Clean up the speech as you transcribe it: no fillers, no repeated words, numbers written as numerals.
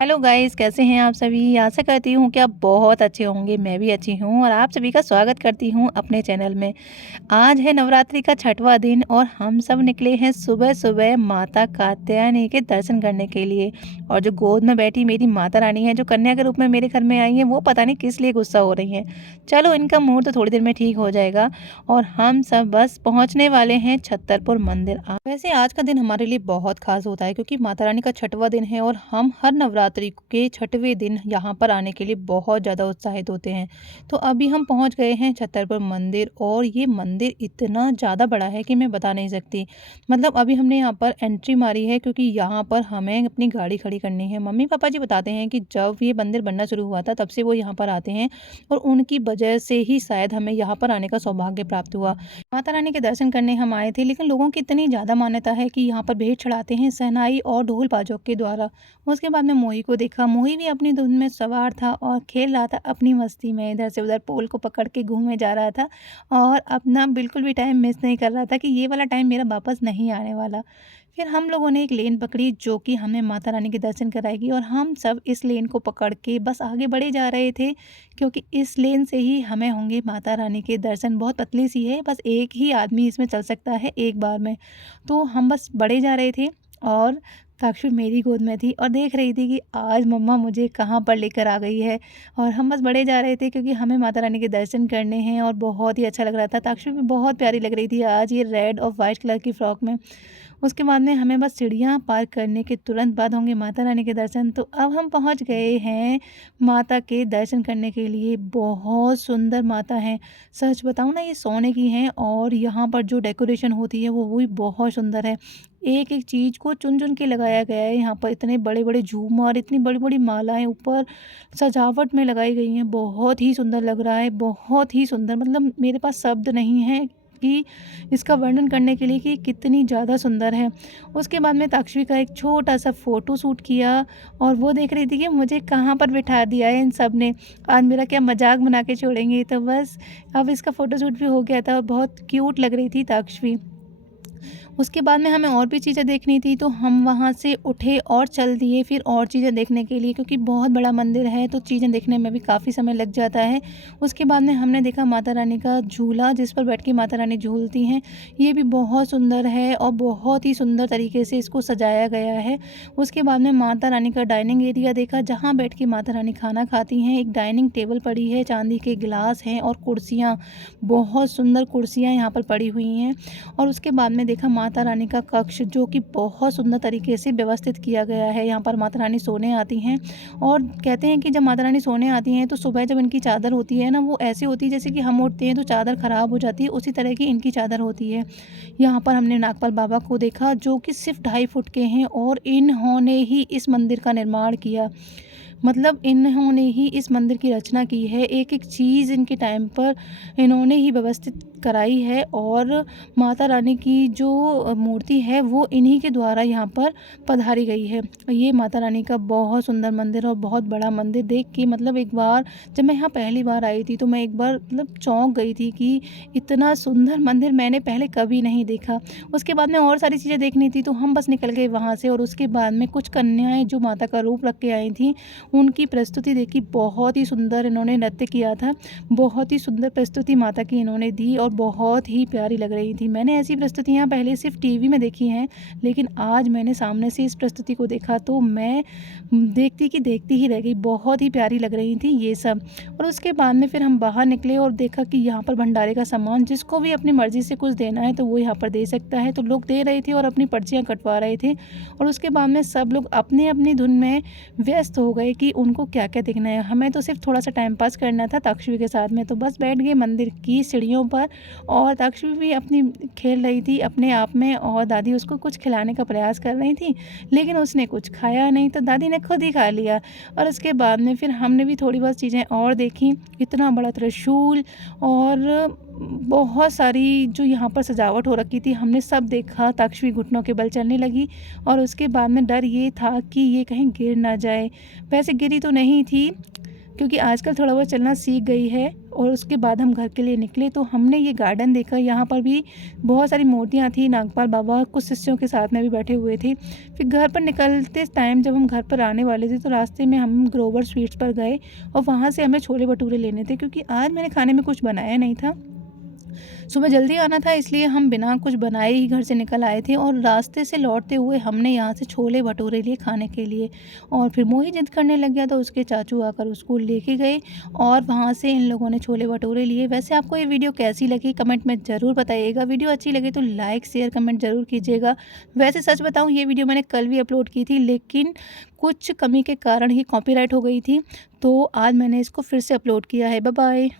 Hello guys, कैसे हैं आप सभी। आशा करती हूँ कि आप बहुत अच्छे होंगे। मैं भी अच्छी हूँ और आप सभी का स्वागत करती हूँ अपने चैनल में। आज है नवरात्रि का छठवां दिन और हम सब निकले हैं सुबह सुबह माता कात्यायनी के दर्शन करने के लिए। और जो गोद में बैठी मेरी माता रानी है, जो कन्या के रूप में मेरे घर में आई हैं, वो पता नहीं किस लिए गुस्सा हो रही हैं। चलो, इनका मूड तो थोड़ी देर में ठीक हो जाएगा और हम सब बस पहुँचने वाले हैं छतरपुर मंदिर। वैसे आज का दिन हमारे लिए बहुत खास होता है क्योंकि माता रानी का छठवां दिन है और हम हर नवरात्रि के छठवें दिन यहाँ पर आने के लिए बहुत ज़्यादा उत्साहित होते हैं। तो अभी हम पहुँच गए हैं छतरपुर मंदिर और ये मंदिर इतना ज़्यादा बड़ा है कि मैं बता नहीं सकती। मतलब अभी हमने यहाँ पर एंट्री मारी है क्योंकि यहाँ पर हमें अपनी गाड़ी खड़ी करनी है। मम्मी पापा जी बताते हैं कि जब ये मंदिर बनना शुरू हुआ था तब से वो यहाँ पर आते हैं और उनकी वजह से ही शायद हमें यहाँ पर आने का सौभाग्य प्राप्त हुआ। माता रानी के दर्शन करने हम आए थे, लेकिन लोगों की इतनी ज़्यादा मान्यता है कि यहाँ पर भेंट चढ़ाते हैं शहनाई और ढोल बाजों के द्वारा। उसके बाद में मोही को देखा। मोही भी अपनी धुन में सवार था और खेल रहा था अपनी मस्ती में, इधर से उधर पोल को पकड़ के घूमे जा रहा था और अपना बिल्कुल भी टाइम मिस नहीं कर रहा था कि ये वाला टाइम मेरा वापस नहीं आने वाला। फिर हम लोगों ने एक लेन पकड़ी जो कि हमें माता रानी के दर्शन कराएगी और हम सब इस लेन को पकड़ के बस आगे बढ़े जा रहे थे क्योंकि इस लेन से ही हमें होंगे माता रानी के दर्शन। बहुत पतली सी है, बस एक ही आदमी इसमें चल सकता है एक बार में। तो हम बस बढ़े जा रहे थे और साक्षी मेरी गोद में थी और देख रही थी कि आज मम्मा मुझे कहाँ पर लेकर आ गई है। और हम बस बढ़े जा रहे थे क्योंकि हमें माता रानी के दर्शन करने हैं और बहुत ही अच्छा लग रहा था। साक्षी भी बहुत प्यारी लग रही थी आज ये रेड और वाइट कलर की फ्रॉक में। उसके बाद में हमें बस सीढ़ियाँ पार करने के तुरंत बाद होंगे माता रानी के दर्शन। तो अब हम पहुंच गए हैं माता के दर्शन करने के लिए। बहुत सुंदर माता हैं, सच बताऊं ना, ये सोने की हैं और यहाँ पर जो डेकोरेशन होती है वो भी बहुत सुंदर है। एक एक चीज़ को चुन चुन के लगाया गया है। यहाँ पर इतने बड़े बड़े झूमर, इतनी बड़ी बड़ी मालाएं ऊपर सजावट में लगाई गई हैं। बहुत ही सुंदर लग रहा है, बहुत ही सुंदर। मतलब मेरे पास शब्द नहीं है कि इसका वर्णन करने के लिए कि कितनी ज़्यादा सुंदर है। उसके बाद में ताक्षवी का एक छोटा सा फ़ोटो शूट किया और वो देख रही थी कि मुझे कहाँ पर बिठा दिया है इन सब ने, आज मेरा क्या मजाक बना के छोड़ेंगे। तो बस अब इसका फ़ोटो शूट भी हो गया था और बहुत क्यूट लग रही थी ताक्षवी। उसके बाद में हमें और भी चीज़ें देखनी थी तो हम वहाँ से उठे और चल दिए फिर और चीज़ें देखने के लिए, क्योंकि बहुत बड़ा मंदिर है तो चीज़ें देखने में भी काफ़ी समय लग जाता है। उसके बाद में हमने देखा माता रानी का झूला जिस पर बैठ के माता रानी झूलती हैं। ये भी बहुत सुंदर है और बहुत ही सुंदर तरीके से इसको सजाया गया है। उसके बाद में माता रानी का डाइनिंग एरिया देखा जहाँ बैठ के माता रानी खाना खाती हैं। एक डाइनिंग टेबल पड़ी है, चांदी के गिलास हैं और कुर्सियाँ, बहुत सुंदर कुर्सियाँ यहाँ पर पड़ी हुई हैं। और उसके बाद में देखा माता रानी का कक्ष जो कि बहुत सुंदर तरीके से व्यवस्थित किया गया है। यहाँ पर माता रानी सोने आती हैं और कहते हैं कि जब माता रानी सोने आती हैं तो सुबह जब इनकी चादर होती है ना, वो ऐसी होती है जैसे कि हम उठते हैं तो चादर ख़राब हो जाती है, उसी तरह की इनकी चादर होती है। यहाँ पर हमने नागपाल बाबा को देखा जो कि सिर्फ 2.5 फुट के हैं और इन्होंने ही इस मंदिर का निर्माण किया। मतलब इन्होंने ही इस मंदिर की रचना की है। एक एक चीज़ इनके टाइम पर इन्होंने ही व्यवस्थित कराई है और माता रानी की जो मूर्ति है वो इन्हीं के द्वारा यहाँ पर पधारी गई है। ये माता रानी का बहुत सुंदर मंदिर और बहुत बड़ा मंदिर देख के, मतलब एक बार जब मैं यहाँ पहली बार आई थी तो मैं एक बार मतलब चौंक गई थी कि इतना सुंदर मंदिर मैंने पहले कभी नहीं देखा। उसके बाद में और सारी चीज़ें देखनी थी तो हम बस निकल गए वहाँ से। और उसके बाद में कुछ कन्याएं जो माता का रूप रख के आई थी उनकी प्रस्तुति देखी। बहुत ही सुंदर इन्होंने नृत्य किया था, बहुत ही सुंदर प्रस्तुति माता की इन्होंने दी और बहुत ही प्यारी लग रही थी। मैंने ऐसी प्रस्तुतियाँ पहले सिर्फ टीवी में देखी हैं, लेकिन आज मैंने सामने से इस प्रस्तुति को देखा तो मैं देखती ही रह गई। बहुत ही प्यारी लग रही थी ये सब। और उसके बाद में फिर हम बाहर निकले और देखा कि यहाँ पर भंडारे का सामान जिसको भी अपनी मर्ज़ी से कुछ देना है तो वो यहाँ पर दे सकता है। तो लोग दे रहे थे और अपनी पर्चियाँ कटवा रहे थे। और उसके बाद में सब लोग अपनी अपनी धुन में व्यस्त हो गए कि उनको क्या क्या देखना है। हमें तो सिर्फ थोड़ा सा टाइम पास करना था ताक्षवी के साथ में, तो बस बैठ गए मंदिर की सीढ़ियों पर और ताक्षवी भी अपनी खेल रही थी अपने आप में और दादी उसको कुछ खिलाने का प्रयास कर रही थी, लेकिन उसने कुछ खाया नहीं तो दादी ने खुद ही खा लिया। और उसके बाद में फिर हमने भी थोड़ी बहुत चीज़ें और देखी। इतना बड़ा त्रिशूल और बहुत सारी जो यहाँ पर सजावट हो रखी थी हमने सब देखा। ताक्षवी घुटनों के बल चलने लगी और उसके बाद में डर ये था कि ये कहीं गिर ना जाए। वैसे गिरी तो नहीं थी क्योंकि आजकल थोड़ा बहुत चलना सीख गई है और उसके बाद हम घर के लिए निकले तो हमने ये गार्डन देखा। यहाँ पर भी बहुत सारी मूर्तियाँ थी, नागपाल बाबा कुछ शिष्यों के साथ में भी बैठे हुए थे। फिर घर पर निकलते टाइम जब हम घर पर आने वाले थे तो रास्ते में हम ग्रोवर स्वीट्स पर गए और वहाँ से हमें छोले भटूरे लेने थे, क्योंकि आज मैंने खाने में कुछ बनाया नहीं था। सुबह जल्दी आना था, इसलिए हम बिना कुछ बनाए ही घर से निकल आए थे और रास्ते से लौटते हुए हमने यहाँ से छोले भटूरे लिए खाने के लिए। और फिर मोही जिद करने लग गया तो उसके चाचू आकर उसको लेके गए और वहाँ से इन लोगों ने छोले भटूरे लिए। वैसे आपको ये वीडियो कैसी लगी कमेंट में ज़रूर बताइएगा। वीडियो अच्छी लगे तो लाइक शेयर कमेंट ज़रूर कीजिएगा। वैसे सच बताऊँ, ये वीडियो मैंने कल भी अपलोड की थी, लेकिन कुछ कमी के कारण ही कॉपीराइट हो गई थी, तो आज मैंने इसको फिर से अपलोड किया है। Bye bye.